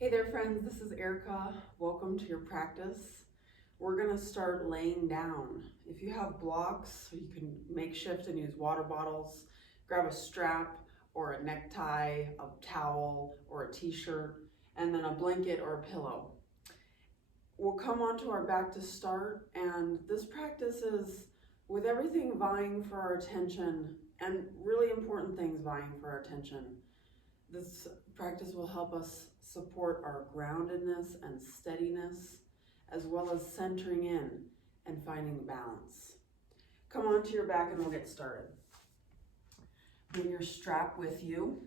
Hey there friends, this is Erica. Welcome to your practice. We're gonna start laying down. If you have blocks, you can makeshift and use water bottles, grab a strap or a necktie, a towel or a t-shirt, and then a blanket or a pillow. We'll come onto our back to start, and this practice is with everything vying for our attention and really important things vying for our attention. This practice will help us support our groundedness and steadiness, as well as centering in and finding balance. Come onto your back and we'll get started. Bring your strap with you,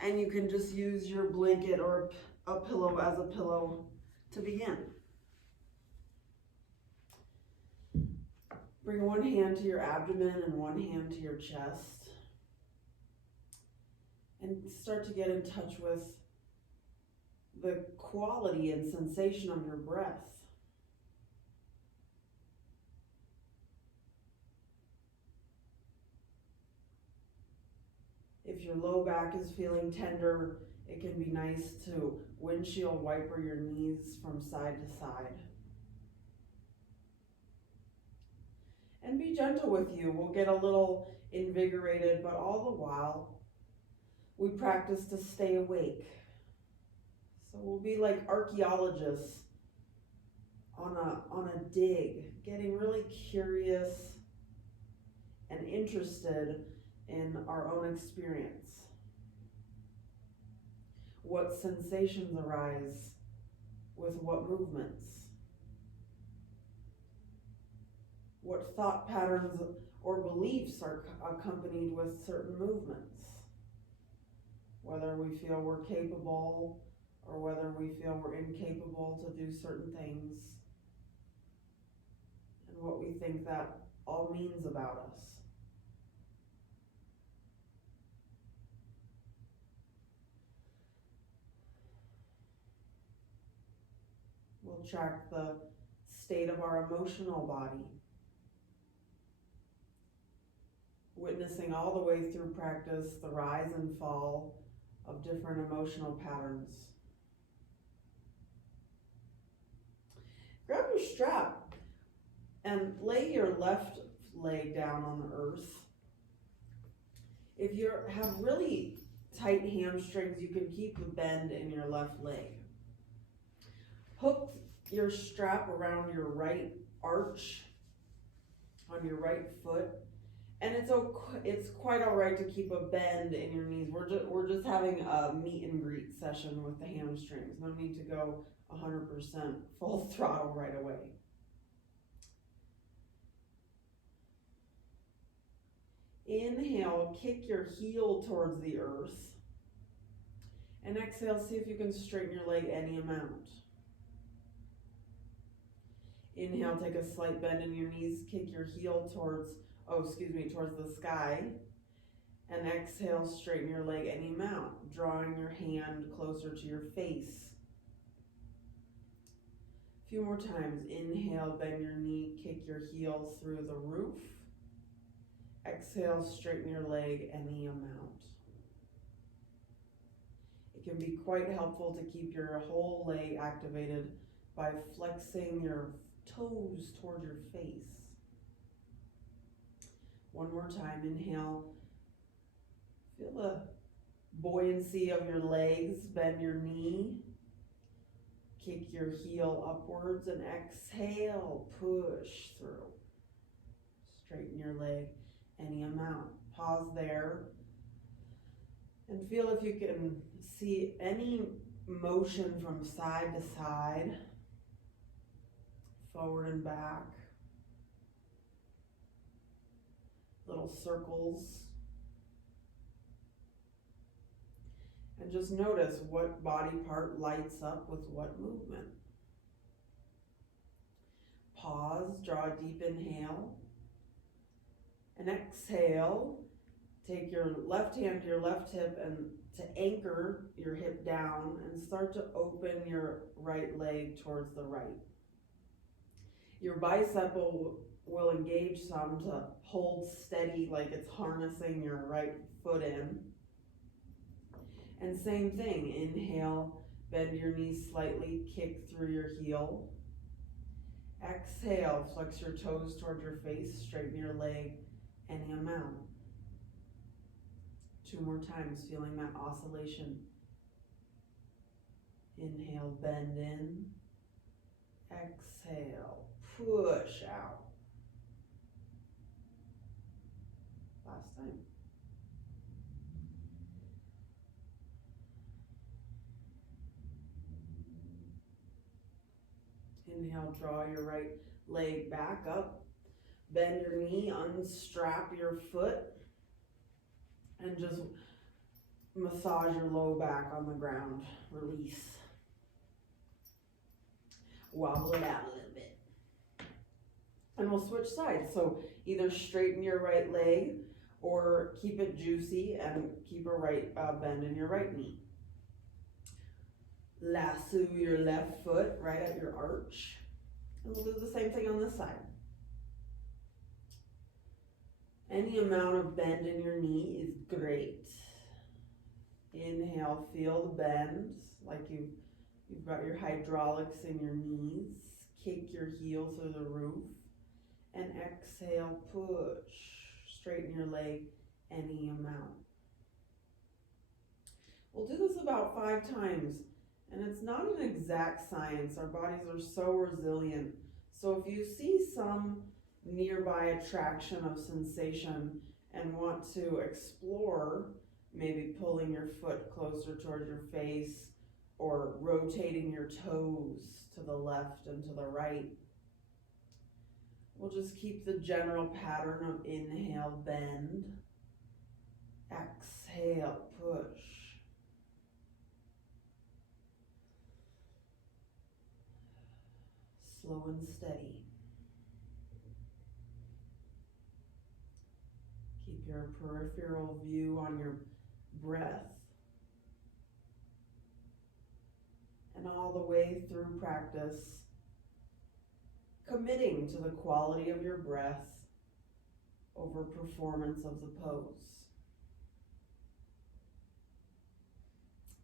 and you can just use your blanket or a pillow as a pillow to begin. Bring one hand to your abdomen and one hand to your chest. And start to get in touch with the quality and sensation of your breath. If your low back is feeling tender, it can be nice to windshield wiper your knees from side to side. And be gentle with you. We'll get a little invigorated, but all the while, we practice to stay awake. So we'll be like archaeologists on a dig, getting really curious and interested in our own experience. What sensations arise with what movements? What thought patterns or beliefs are accompanied with certain movements? Whether we feel we're capable or whether we feel we're incapable to do certain things, and what we think that all means about us. We'll track the state of our emotional body, witnessing all the way through practice the rise and fall of different emotional patterns. Grab your strap and lay your left leg down on the earth. If you have really tight hamstrings, you can keep the bend in your left leg. Hook your strap around your right arch on your right foot, and it's quite all right to keep a bend in your knees. We're just having a meet and greet session with the hamstrings. No need to go 100% full throttle right away. Inhale, kick your heel towards the earth. And exhale, see if you can straighten your leg any amount. Inhale, take a slight bend in your knees, kick your heel towards the sky. And exhale, straighten your leg any amount, drawing your hand closer to your face. A few more times. Inhale, bend your knee, kick your heel through the roof. Exhale, straighten your leg any amount. It can be quite helpful to keep your whole leg activated by flexing your toes toward your face. One more time. Inhale. Feel the buoyancy of your legs. Bend your knee. Kick your heel upwards and exhale. Push through. Straighten your leg any amount. Pause there and feel if you can see any motion from side to side, forward and back, little circles, and just notice what body part lights up with what movement. Pause, draw a deep inhale. And exhale, take your left hand to your left hip and to anchor your hip down and start to open your right leg towards the right. Your bicep will engage some to hold steady like it's harnessing your right foot in. And same thing, inhale, Bend your knees slightly, kick through your heel. Exhale, flex your toes toward your face, straighten your leg any amount. 2 more times, feeling that oscillation. Inhale, bend in. Exhale, push out. Last time. Inhale, draw your right leg back up. Bend your knee, unstrap your foot, and just massage your low back on the ground. Release. Wobble it out a little bit. And we'll switch sides. So either straighten your right leg or keep it juicy and keep a right bend in your right knee. Lasso your left foot right at your arch. And we'll do the same thing on this side. Any amount of bend in your knee is great. Inhale, feel the bend, like you've got your hydraulics in your knees. Kick your heel through the roof. And exhale, push. Straighten your leg any amount. We'll do this about 5 times. And it's not an exact science. Our bodies are so resilient. So if you see some nearby attraction of sensation and want to explore, maybe pulling your foot closer towards your face or rotating your toes to the left and to the right, we'll just keep the general pattern of inhale, bend, exhale, push. Slow and steady. Keep your peripheral view on your breath. And all the way through practice, committing to the quality of your breath over performance of the pose.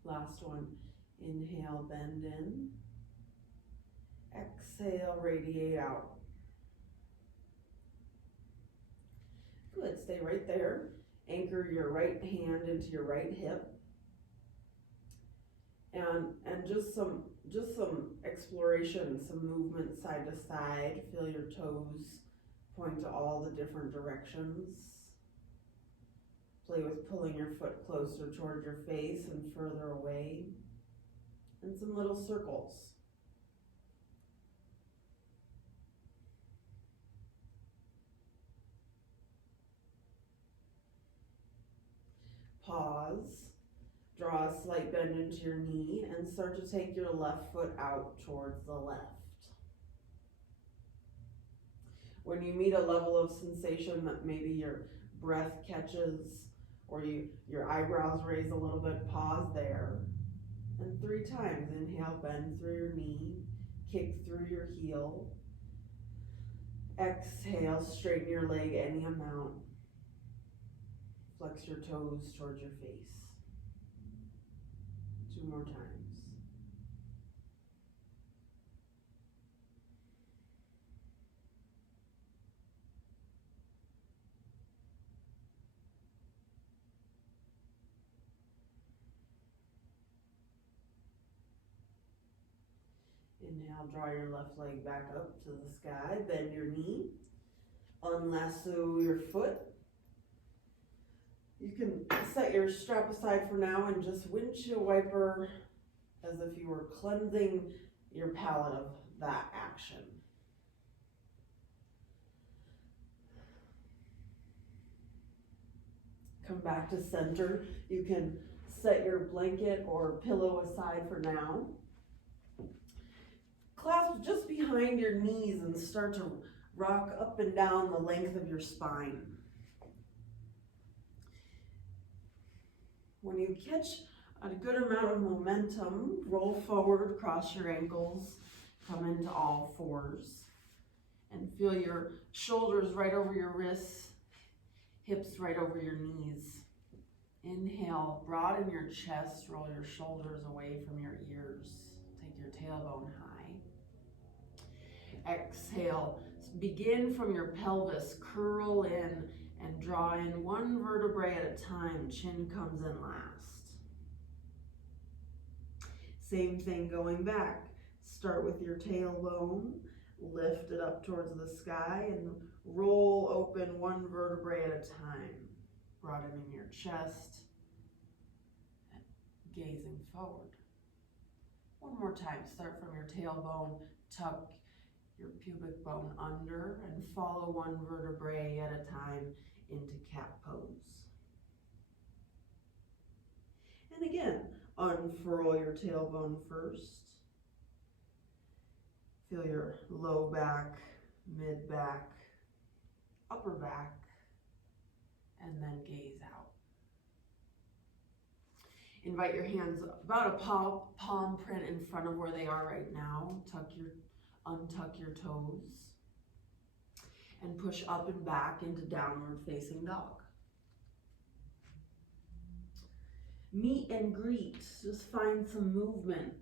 Last one. Inhale, bend in. Exhale, radiate out. Good, stay right there. Anchor your right hand into your right hip. And just some exploration, some movement side to side. Feel your toes point to all the different directions. Play with pulling your foot closer toward your face and further away. And some little circles. Pause, draw a slight bend into your knee, and start to take your left foot out towards the left. When you meet a level of sensation that maybe your breath catches or your eyebrows raise a little bit, pause there. And 3 times, inhale, bend through your knee, kick through your heel. Exhale, straighten your leg any amount. Flex your toes towards your face. 2 more times. Inhale, draw your left leg back up to the sky, bend your knee, unlasso your foot. You can set your strap aside for now and just windshield wiper as if you were cleansing your palate of that action. Come back to center. You can set your blanket or pillow aside for now. Clasp just behind your knees and start to rock up and down the length of your spine. When you catch a good amount of momentum, roll forward, cross your ankles, come into all fours, and feel your shoulders right over your wrists, hips right over your knees. Inhale, broaden your chest, roll your shoulders away from your ears. Take your tailbone high. Exhale, begin from your pelvis, curl in and draw in one vertebrae at a time. Chin comes in last. Same thing going back. Start with your tailbone, lift it up towards the sky and roll open one vertebrae at a time. Broadening your chest, gazing forward. One more time, start from your tailbone, tuck your pubic bone under and follow one vertebrae at a time into cat pose. And again, unfurl your tailbone first. Feel your low back, mid back, upper back, and then gaze out. Invite your hands about a palm print in front of where they are right now. Untuck your toes and push up and back into downward facing dog. Meet and greet, just find some movement,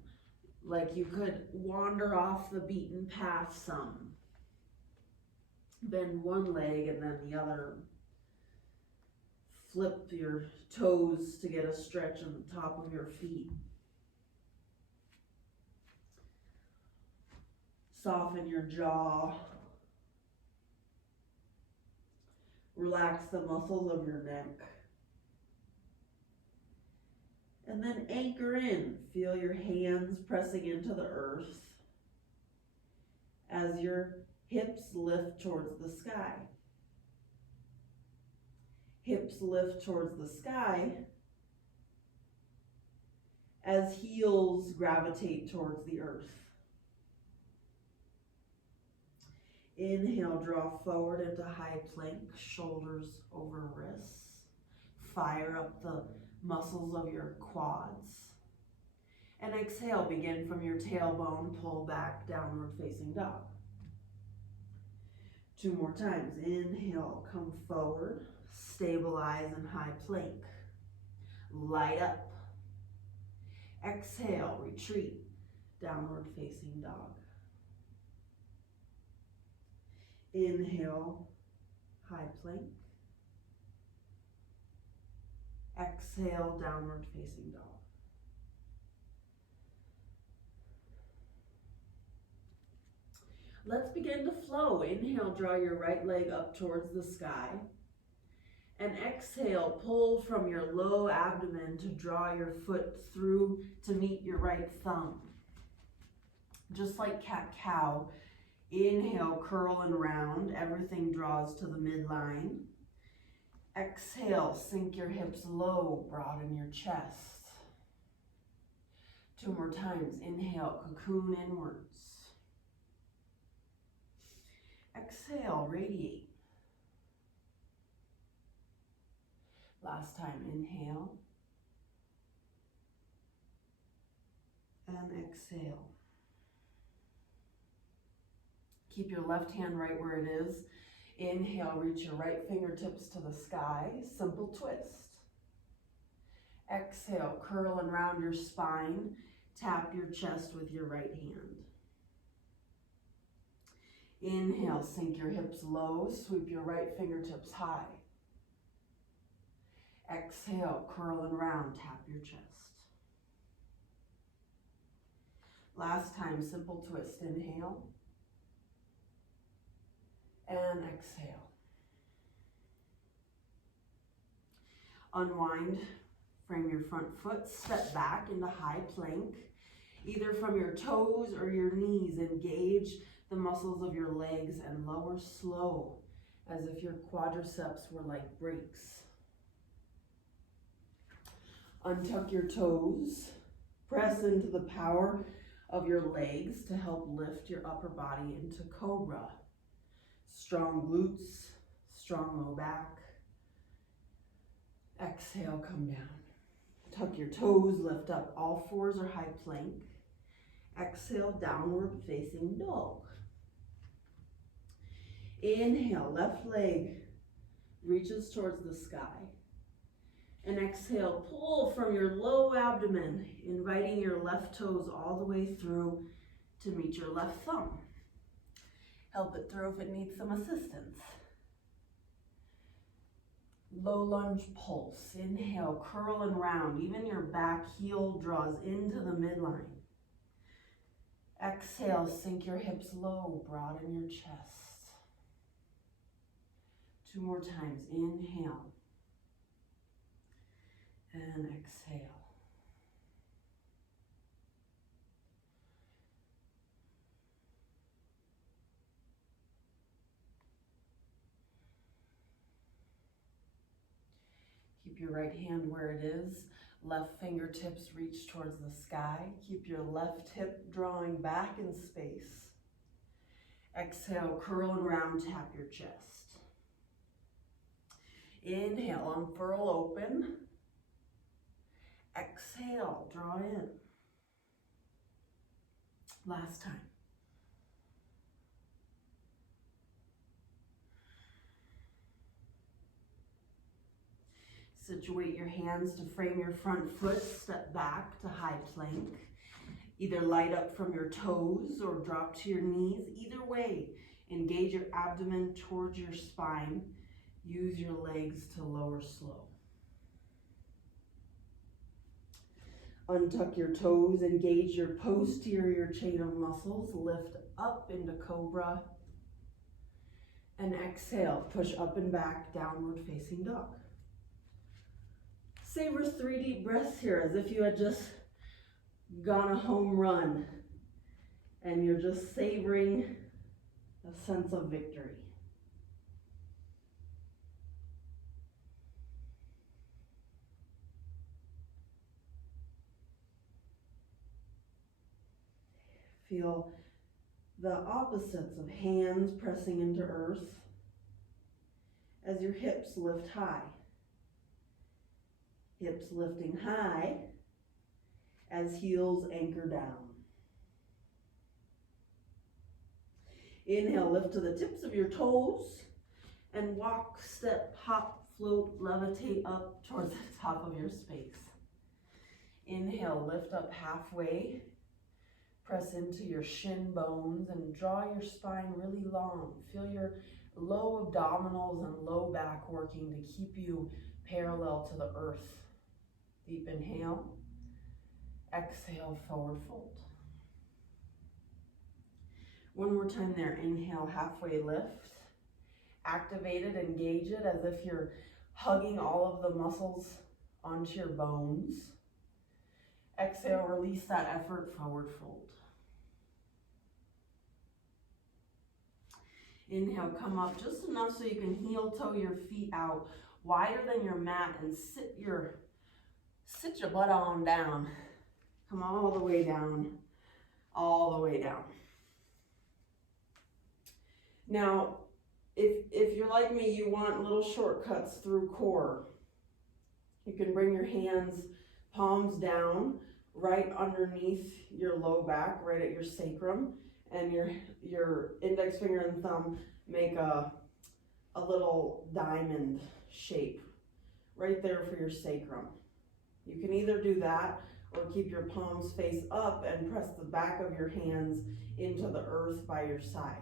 like you could wander off the beaten path some. Bend one leg and then the other. Flip your toes to get a stretch on the top of your feet. Soften your jaw. Relax the muscles of your neck. And then anchor in. Feel your hands pressing into the earth as your hips lift towards the sky. Hips lift towards the sky as heels gravitate towards the earth. Inhale, draw forward into high plank, shoulders over wrists. Fire up the muscles of your quads. And exhale, begin from your tailbone, pull back, downward facing dog. 2 more times. Inhale, come forward, stabilize in high plank. Light up. Exhale, retreat, downward facing dog. Inhale, high plank. Exhale, downward facing dog. Let's begin to flow. Inhale, draw your right leg up towards the sky. And exhale, pull from your low abdomen to draw your foot through to meet your right thumb. Just like cat-cow, inhale, curl and round. Everything draws to the midline. Exhale, sink your hips low, broaden your chest. 2 more times. Inhale, cocoon inwards. Exhale, radiate. Last time, inhale. And exhale. Keep your left hand right where it is. Inhale, reach your right fingertips to the sky. Simple twist. Exhale, curl and round your spine. Tap your chest with your right hand. Inhale, sink your hips low. Sweep your right fingertips high. Exhale, curl and round. Tap your chest. Last time, simple twist. Inhale. And exhale. Unwind, frame your front foot, step back into high plank, either from your toes or your knees. Engage the muscles of your legs and lower slow, as if your quadriceps were like brakes. Untuck your toes, press into the power of your legs to help lift your upper body into cobra. Strong glutes, strong low back. Exhale, come down. Tuck your toes, lift up. All fours are high plank. Exhale, downward facing dog. Inhale, left leg reaches towards the sky. And exhale, pull from your low abdomen, inviting your left toes all the way through to meet your left thumb. Help it through if it needs some assistance. Low lunge pulse. Inhale, curl and round. Even your back heel draws into the midline. Exhale, sink your hips low, broaden your chest. 2 more times. Inhale. And exhale. Keep your right hand where it is. Left fingertips reach towards the sky. Keep your left hip drawing back in space. Exhale, curl and round, tap your chest. Inhale, unfurl, open. Exhale, draw in. Last time. Situate your hands to frame your front foot, step back to high plank. Either light up from your toes or drop to your knees. Either way, engage your abdomen towards your spine. Use your legs to lower slow. Untuck your toes, engage your posterior chain of muscles, lift up into cobra, and exhale, push up and back, downward facing dog. Savor 3 deep breaths here as if you had just gone a home run and you're just savoring a sense of victory. Feel the opposites of hands pressing into earth as your hips lift high. Hips lifting high as heels anchor down. Inhale, lift to the tips of your toes and walk, step, hop, float, levitate up towards the top of your space. Inhale, lift up halfway. Press into your shin bones and draw your spine really long. Feel your low abdominals and low back working to keep you parallel to the earth. Deep inhale. Exhale, forward fold. One more time there. Inhale, halfway lift. Activate it, engage it as if you're hugging all of the muscles onto your bones. Exhale, release that effort, forward fold. Inhale, come up just enough so you can heel toe your feet out wider than your mat and sit your butt on down. Come all the way down, all the way down. Now, if you're like me, you want little shortcuts through core. You can bring your hands, palms down, right underneath your low back, right at your sacrum, and your index finger and thumb make a little diamond shape right there for your sacrum. You can either do that or keep your palms face up and press the back of your hands into the earth by your side.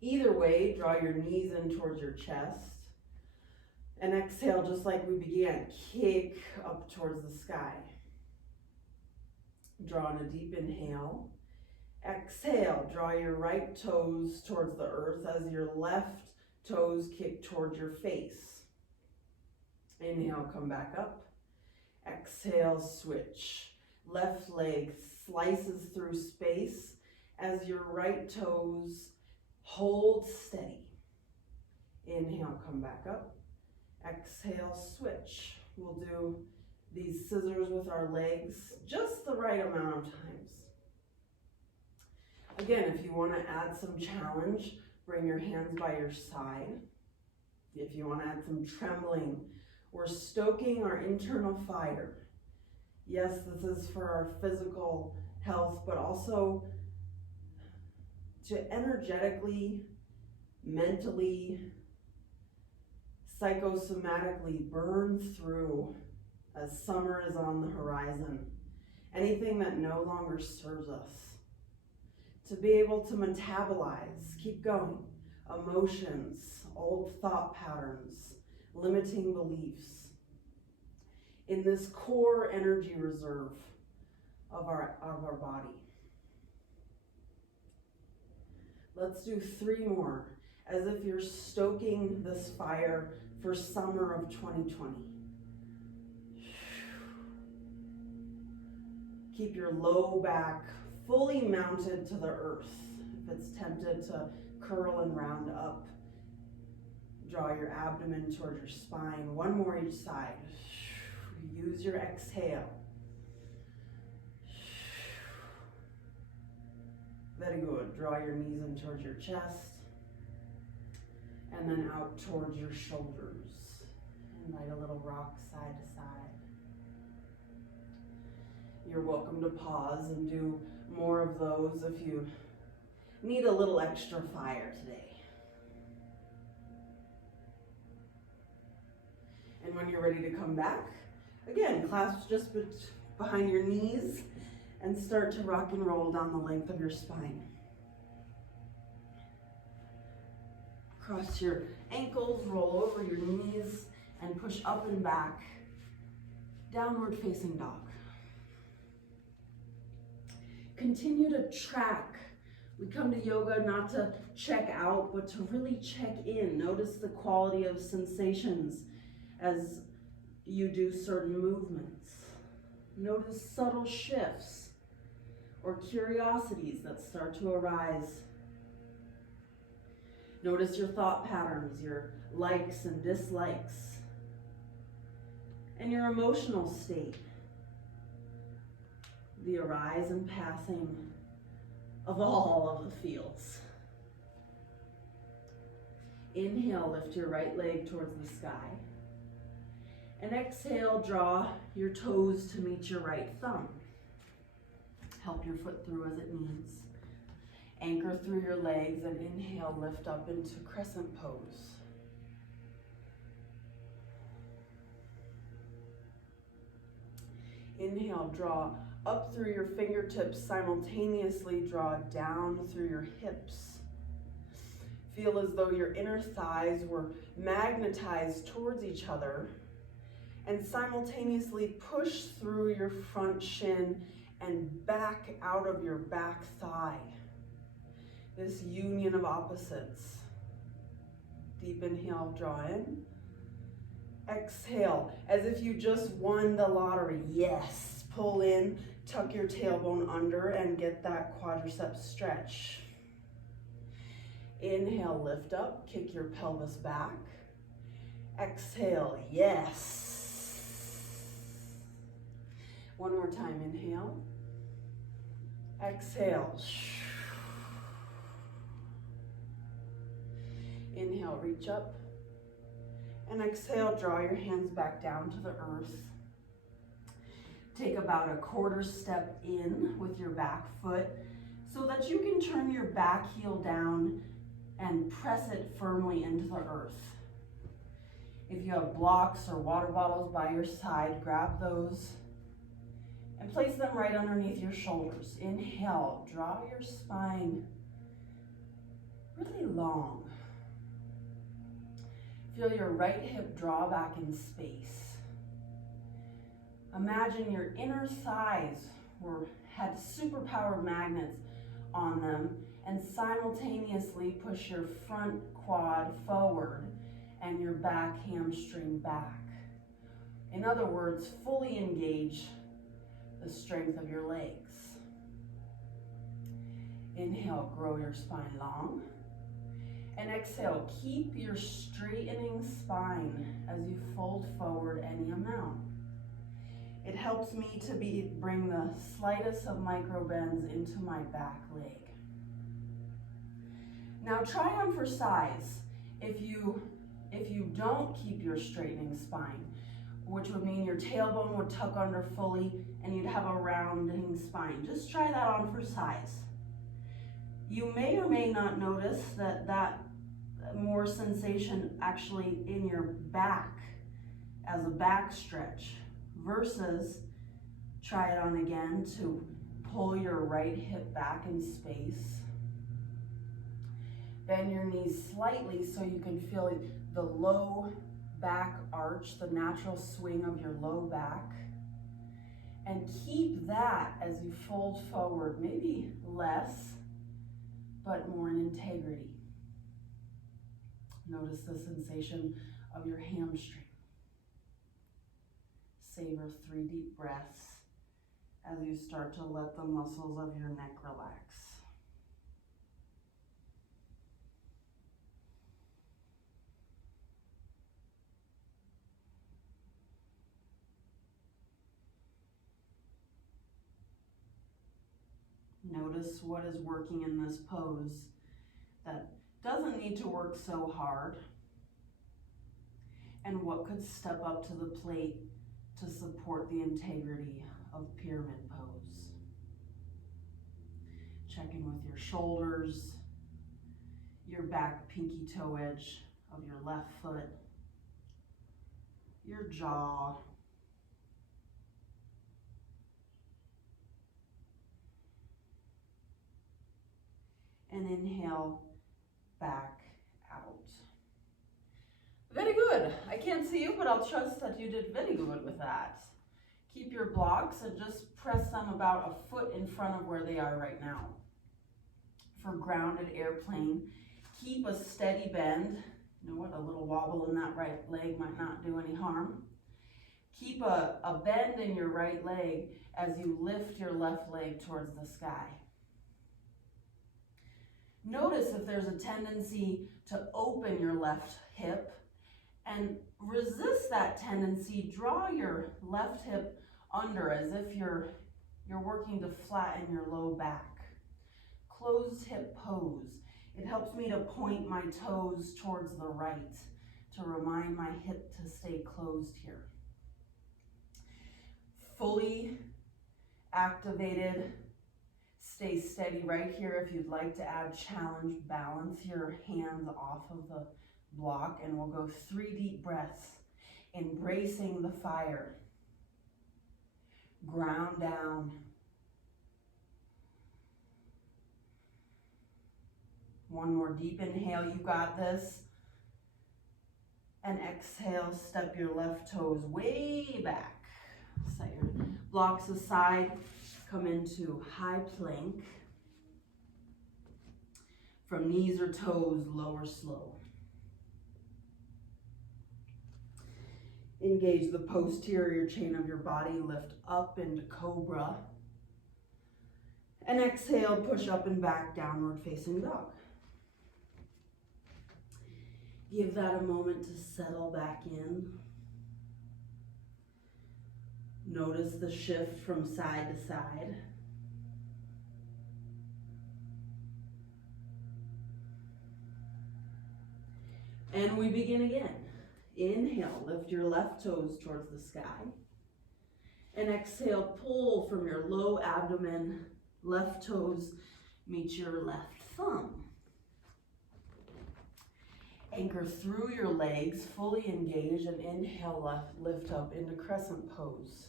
Either way, draw your knees in towards your chest and exhale just like we began. Kick up towards the sky. Draw in a deep inhale. Exhale, draw your right toes towards the earth as your left toes kick towards your face. Inhale, come back up. Exhale, switch. Left leg slices through space as your right toes hold steady. Inhale, come back up. Exhale, switch. We'll do these scissors with our legs just the right amount of times. Again, if you want to add some challenge, bring your hands by your side. If you want to add some trembling, we're stoking our internal fire. Yes, this is for our physical health, but also to energetically, mentally psychosomatically burn through as summer is on the horizon. Anything that no longer serves us. To be able to metabolize, keep going, emotions, old thought patterns, limiting beliefs. In this core energy reserve of our body. Let's do 3 more, as if you're stoking this fire for summer of 2020. Keep your low back fully mounted to the earth. If it's tempted to curl and round up, draw your abdomen towards your spine. 1 more each side. Use your exhale. Very good. Draw your knees in towards your chest. And then out towards your shoulders. Invite a little rock side to side. You're welcome to pause and do more of those if you need a little extra fire today. And when you're ready to come back, again, clasp just behind your knees and start to rock and roll down the length of your spine. Cross your ankles, roll over your knees, and push up and back, downward facing dog. Continue to track. We come to yoga not to check out, but to really check in. Notice the quality of sensations as you do certain movements. Notice subtle shifts or curiosities that start to arise. Notice your thought patterns, your likes and dislikes, and your emotional state. The arise and passing of all of the fields. Inhale, lift your right leg towards the sky. And exhale, draw your toes to meet your right thumb. Help your foot through as it needs. Anchor through your legs and inhale, lift up into crescent pose. Inhale, draw up through your fingertips, simultaneously draw down through your hips. Feel as though your inner thighs were magnetized towards each other and simultaneously push through your front shin and back out of your back thigh. This union of opposites. Deep inhale, draw in. Exhale, as if you just won the lottery. Yes, pull in, tuck your tailbone under and get that quadricep stretch. Inhale, lift up, kick your pelvis back. Exhale, yes. One more time, inhale. Exhale. Inhale, reach up. And exhale, draw your hands back down to the earth. Take about a quarter step in with your back foot so that you can turn your back heel down and press it firmly into the earth. If you have blocks or water bottles by your side, grab those and place them right underneath your shoulders. Inhale, draw your spine really long. Feel your right hip draw back in space. Imagine your inner thighs had superpowered magnets on them and simultaneously push your front quad forward and your back hamstring back. In other words, fully engage the strength of your legs. Inhale, grow your spine long. And exhale, keep your straightening spine as you fold forward any amount. It helps me to bring the slightest of micro bends into my back leg. Now try on for size. If you don't keep your straightening spine, which would mean your tailbone would tuck under fully and you'd have a rounding spine. Just try that on for size. You may or may not notice that more sensation actually in your back as a back stretch, versus try it on again to pull your right hip back in space. Bend your knees slightly so you can feel the low back arch, the natural swing of your low back. And keep that as you fold forward, maybe less, but more in integrity. Notice the sensation of your hamstring. Savor 3 deep breaths as you start to let the muscles of your neck relax. Notice what is working in this pose that doesn't need to work so hard, and what could step up to the plate to support the integrity of pyramid pose. Check in with your shoulders, your back pinky toe edge of your left foot, your jaw, and inhale back out. Very good. I can't see you, but I'll trust that you did very good with that. Keep your blocks and just press them about a foot in front of where they are right now. For grounded airplane, keep a steady bend. You know what? A little wobble in that right leg might not do any harm. Keep a bend in your right leg as you lift your left leg towards the sky. Notice if there's a tendency to open your left hip, and resist that tendency. Draw your left hip under as if you're working to flatten your low back. Closed hip pose. It helps me to point my toes towards the right to remind my hip to stay closed here. Fully activated. Stay steady right here. If you'd like to add challenge, balance your hands off of the block, and we'll go 3 deep breaths, embracing the fire. Ground down. One more deep inhale, you got this. And exhale, step your left toes way back. Set your blocks aside, come into high plank. From knees or toes, lower slow. Engage the posterior chain of your body, lift up into cobra. And exhale, push up and back, downward facing dog. Give that a moment to settle back in. Notice the shift from side to side. And we begin again. Inhale, lift your left toes towards the sky. And exhale, pull from your low abdomen, left toes meet your left thumb. Anchor through your legs, fully engage, and inhale, lift up into crescent pose.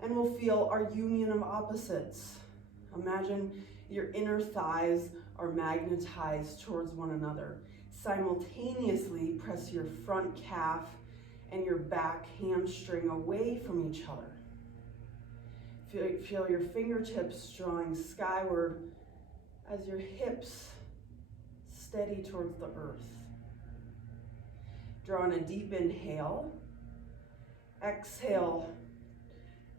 And we'll feel our union of opposites. Imagine your inner thighs are magnetized towards one another. Simultaneously press your front calf and your back hamstring away from each other. Feel your fingertips drawing skyward as your hips steady towards the earth. Draw in a deep inhale. Exhale.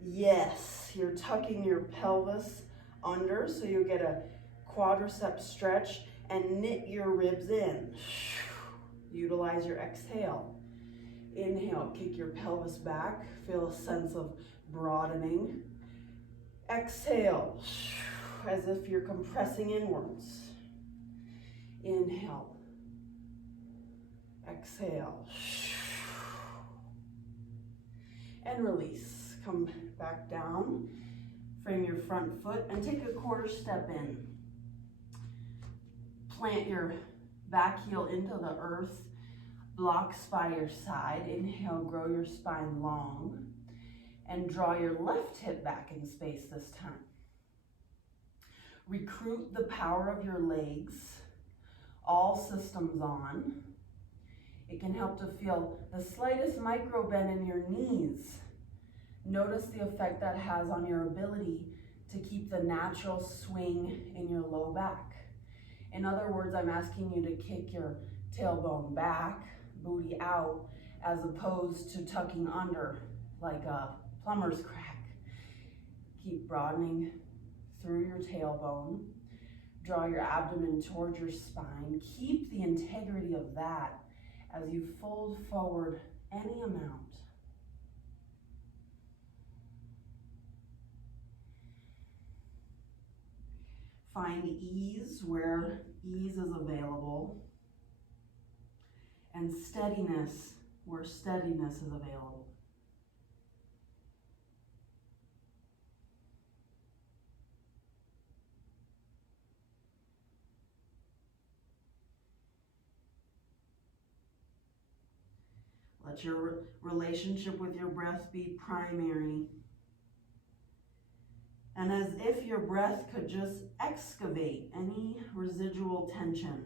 Yes, you're tucking your pelvis under so you get a quadricep stretch and knit your ribs in. Utilize your exhale. Inhale, kick your pelvis back. Feel a sense of broadening. Exhale, as if you're compressing inwards. Inhale. Exhale. And release. Come back down. Frame your front foot and take a quarter step in. Plant your Back heel into the earth, blocks by your side. Inhale, grow your spine long. And draw your left hip back in space this time. Recruit the power of your legs, all systems on. It can help to feel the slightest micro bend in your knees. Notice the effect that has on your ability to keep the natural swing in your low back. In other words, I'm asking you to kick your tailbone back, booty out, as opposed to tucking under like a plumber's crack. Keep broadening through your tailbone. Draw your abdomen towards your spine. Keep the integrity of that as you fold forward any amount. Find ease where ease is available, and steadiness where steadiness is available. Let your relationship with your breath be primary. And as if your breath could just excavate any residual tension.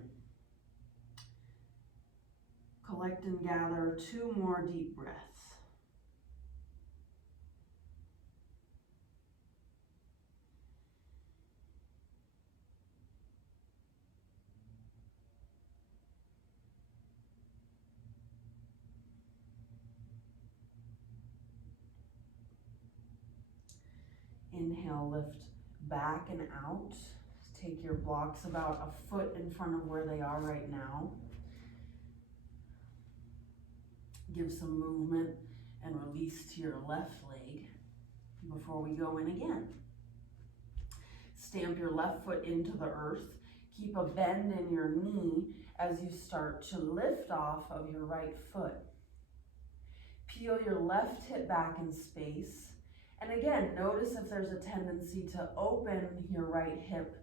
Collect and gather 2 more deep breaths. Inhale, lift back and out. Take your blocks about a foot in front of where they are right now. Give some movement and release to your left leg before we go in again. Stamp your left foot into the earth. Keep a bend in your knee as you start to lift off of your right foot. Peel your left hip back in space. And again, notice if there's a tendency to open your right hip.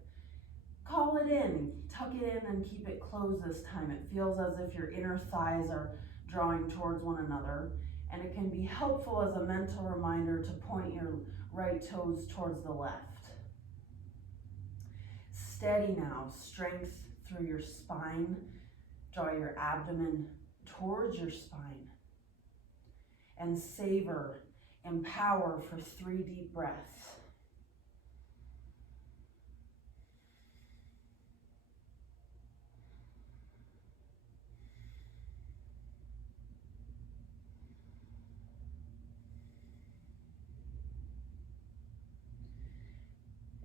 Call it in, tuck it in, and keep it closed this time. It feels as if your inner thighs are drawing towards one another. And it can be helpful as a mental reminder to point your right toes towards the left. Steady now, strength through your spine. Draw your abdomen towards your spine. And savor, empower for 3 deep breaths.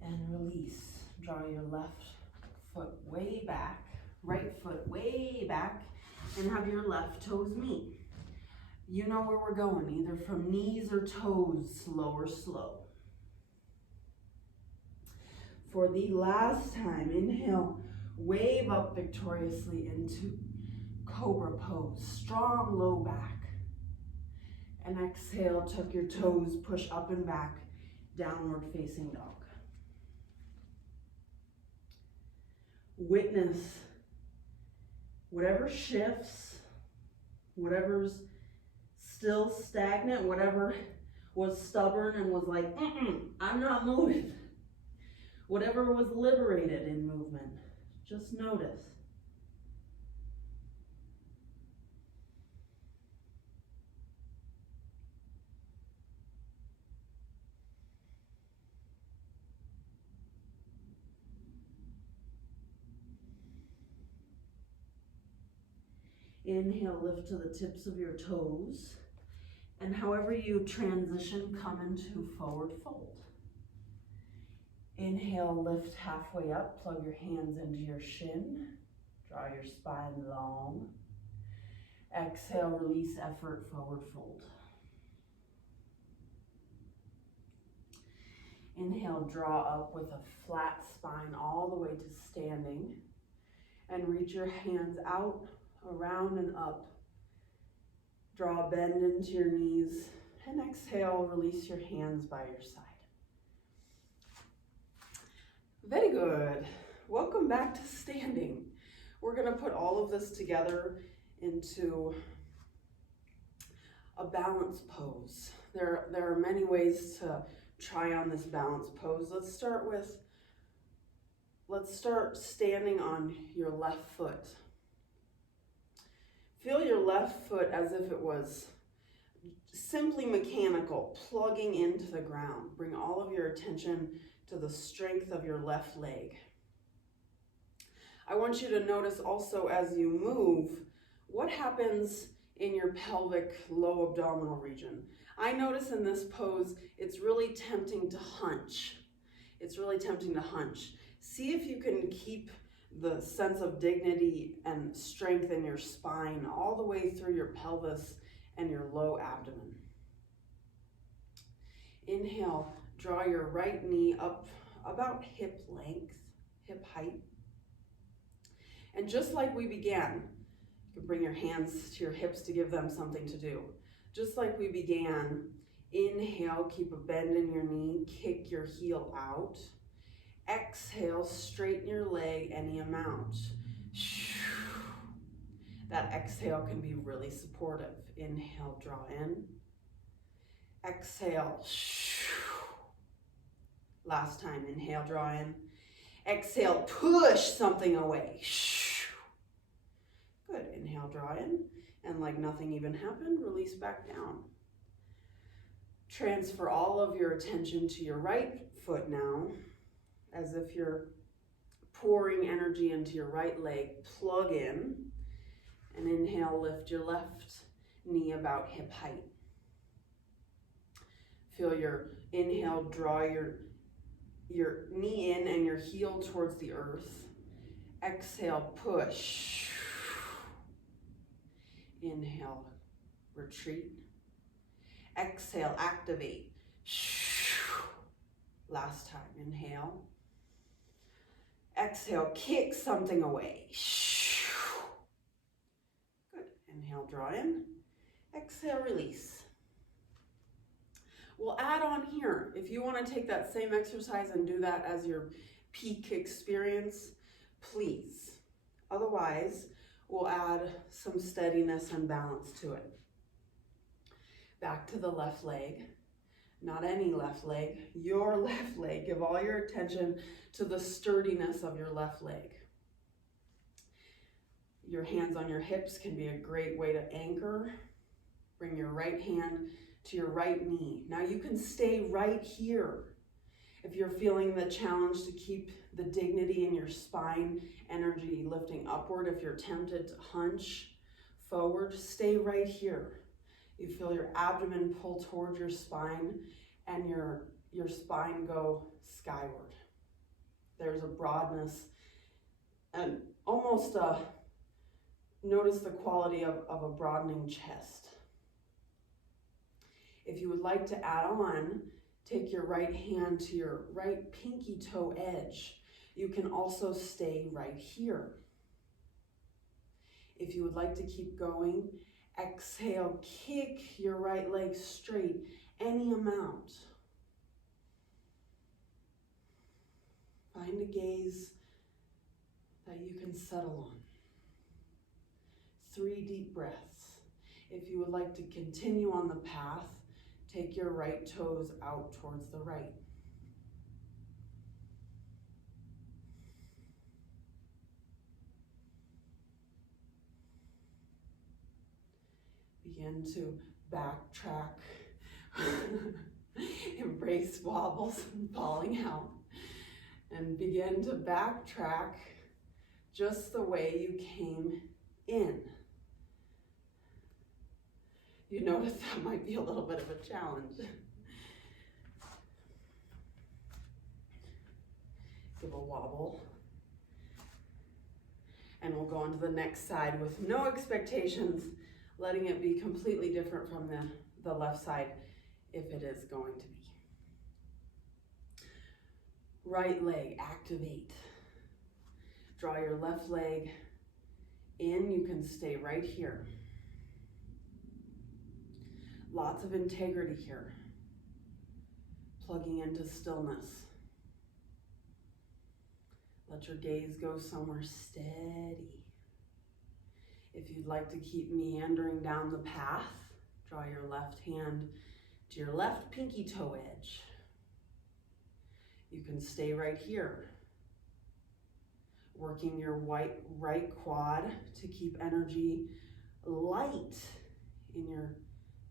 And release. Draw your left foot way back, right foot way back, and have your left toes meet. You know where we're going, either from knees or toes, slow or slow. For the last time, inhale, wave up victoriously into cobra pose, strong low back. And exhale, tuck your toes, push up and back, downward facing dog. Witness whatever shifts, whatever's still stagnant, whatever was stubborn and was like, I'm not moving. Whatever was liberated in movement, just notice. Inhale, lift to the tips of your toes. And however you transition, come into forward fold. Inhale, lift halfway up, plug your hands into your shin. Draw your spine long. Exhale, release effort, forward fold. Inhale, draw up with a flat spine all the way to standing. And reach your hands out, around and up. Draw a bend into your knees. And exhale, release your hands by your side. Very good. Welcome back to standing. We're gonna put all of this together into a balance pose. There are many ways to try on this balance pose. Let's start standing on your left foot. Feel your left foot as if it was simply mechanical, plugging into the ground. Bring all of your attention to the strength of your left leg. I want you to notice also as you move, what happens in your pelvic low abdominal region. I notice in this pose, it's really tempting to hunch. It's really tempting to hunch. See if you can keep the sense of dignity and strength in your spine all the way through your pelvis and your low abdomen. Inhale, draw your right knee up about hip length, hip height. And just like we began, you can bring your hands to your hips to give them something to do. Just like we began, inhale, keep a bend in your knee, kick your heel out. Exhale, straighten your leg any amount. That exhale can be really supportive. Inhale, draw in. Exhale. Last time, inhale, draw in. Exhale, push something away. Good, inhale, draw in. And like nothing even happened, release back down. Transfer all of your attention to your right foot now, as if you're pouring energy into your right leg. Plug in, and inhale, lift your left knee about hip height. Feel your inhale, draw your knee in and your heel towards the earth. Exhale, push. Inhale, retreat. Exhale, activate. Last time, inhale. Exhale, kick something away. Good, inhale, draw in. Exhale, release. We'll add on here. If you want to take that same exercise and do that as your peak experience, please. Otherwise, we'll add some steadiness and balance to it. Back to the left leg. Not any left leg, your left leg. Give all your attention to the sturdiness of your left leg. Your hands on your hips can be a great way to anchor. Bring your right hand to your right knee. Now you can stay right here. If you're feeling the challenge to keep the dignity in your spine, energy lifting upward, if you're tempted to hunch forward, stay right here. You feel your abdomen pull toward your spine and your spine go skyward. There's a broadness and almost notice the quality of a broadening chest. If you would like to add on, take your right hand to your right pinky toe edge. You can also stay right here. If you would like to keep going, exhale, kick your right leg straight, any amount. Find a gaze that you can settle on. 3 deep breaths. If you would like to continue on the path, take your right toes out towards the right. Begin to backtrack. Embrace wobbles and falling out. And begin to backtrack just the way you came in. You notice that might be a little bit of a challenge. Give a wobble. And we'll go on to the next side with no expectations, letting it be completely different from the left side if it is going to be. Right leg, activate. Draw your left leg in. You can stay right here. Lots of integrity here. Plugging into stillness. Let your gaze go somewhere steady. If you'd like to keep meandering down the path, draw your left hand to your left pinky toe edge. You can stay right here, working your right quad to keep energy light in your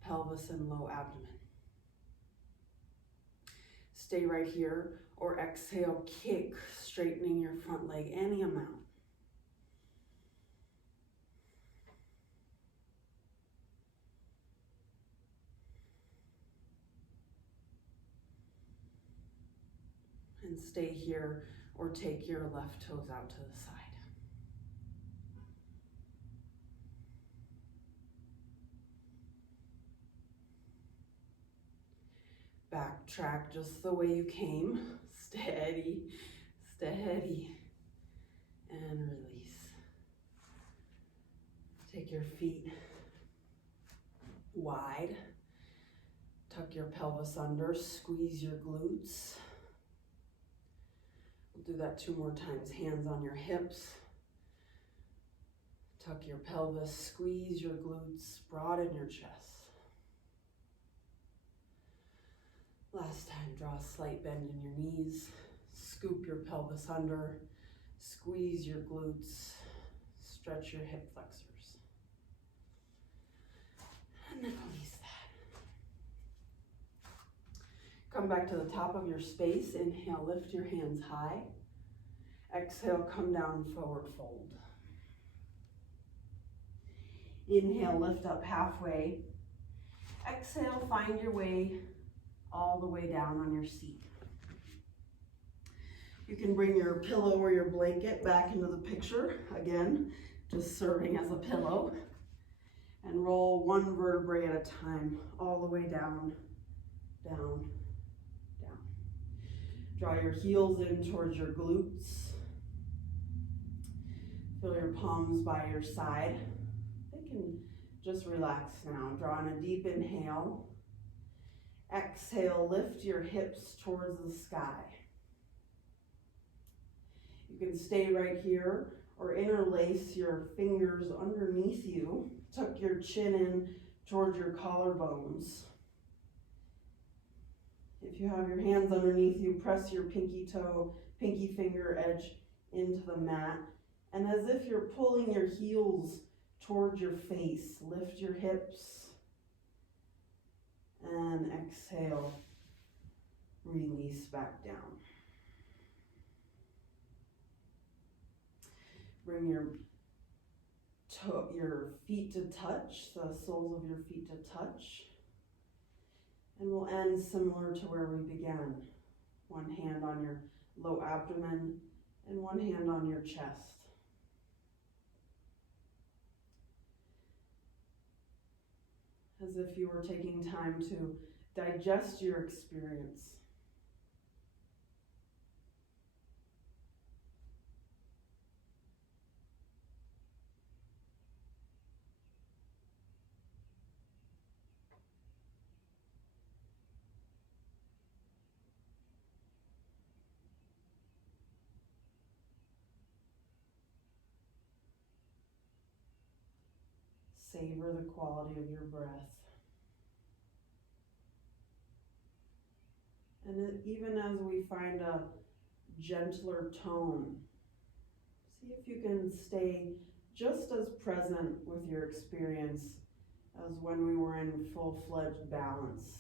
pelvis and low abdomen. Stay right here, or exhale, kick, straightening your front leg any amount. And stay here, or take your left toes out to the side. Backtrack just the way you came. Steady, steady, and release. Take your feet wide. Tuck your pelvis under, squeeze your glutes. We'll do that 2 more times. Hands on your hips. Tuck your pelvis, squeeze your glutes, broaden your chest. Last time, draw a slight bend in your knees, scoop your pelvis under, squeeze your glutes, stretch your hip flexors. And then release that. Come back to the top of your space. Inhale, lift your hands high. Exhale, come down, forward fold. Inhale, lift up halfway. Exhale, find your way all the way down on your seat. You can bring your pillow or your blanket back into the picture, again, just serving as a pillow, and roll 1 vertebrae at a time, all the way down, down, down. Draw your heels in towards your glutes. Feel your palms by your side. They can just relax now. Draw in a deep inhale. Exhale, lift your hips towards the sky. You can stay right here or interlace your fingers underneath you. Tuck your chin in towards your collarbones. If you have your hands underneath you, press your pinky finger edge into the mat. And as if you're pulling your heels towards your face, lift your hips. And exhale, release back down. Bring your feet to touch, the soles of your feet to touch. And we'll end similar to where we began. 1 hand on your low abdomen and 1 hand on your chest. As if you were taking time to digest your experience. Savor the quality of your breath. And even as we find a gentler tone, see if you can stay just as present with your experience as when we were in full-fledged balance.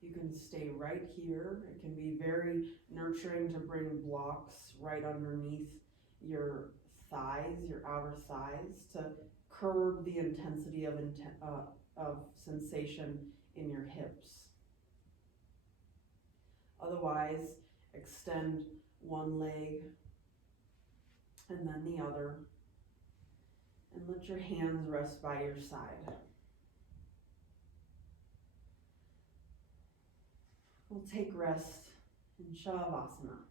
You can stay right here. It can be very nurturing to bring blocks right underneath your thighs, your outer thighs, to curb the intensity of sensation in your hips. Otherwise, extend one leg and then the other, and let your hands rest by your side. We'll take rest in Shavasana.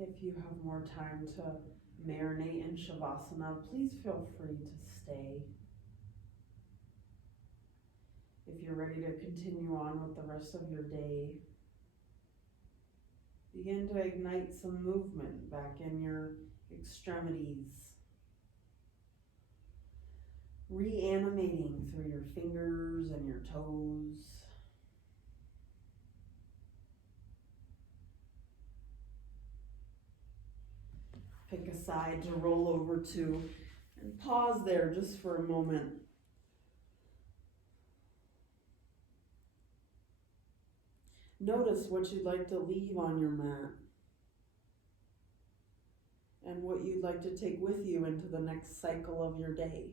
If you have more time to marinate in Shavasana, please feel free to stay. If you're ready to continue on with the rest of your day, begin to ignite some movement back in your extremities, reanimating through your fingers and your toes. Pick a side to roll over to and pause there just for a moment. Notice what you'd like to leave on your mat and what you'd like to take with you into the next cycle of your day.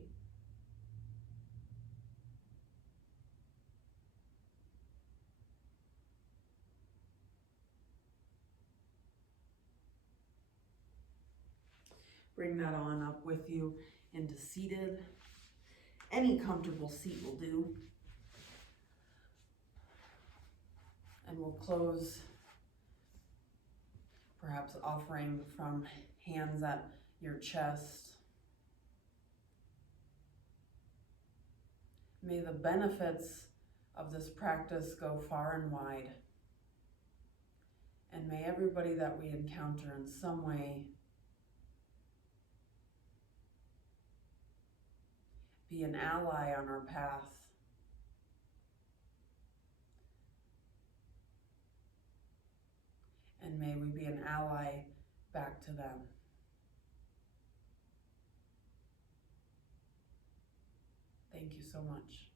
Bring that on up with you into seated. Any comfortable seat will do. And we'll close, perhaps offering from hands at your chest. May the benefits of this practice go far and wide. And may everybody that we encounter in some way be an ally on our path. And may we be an ally back to them. Thank you so much.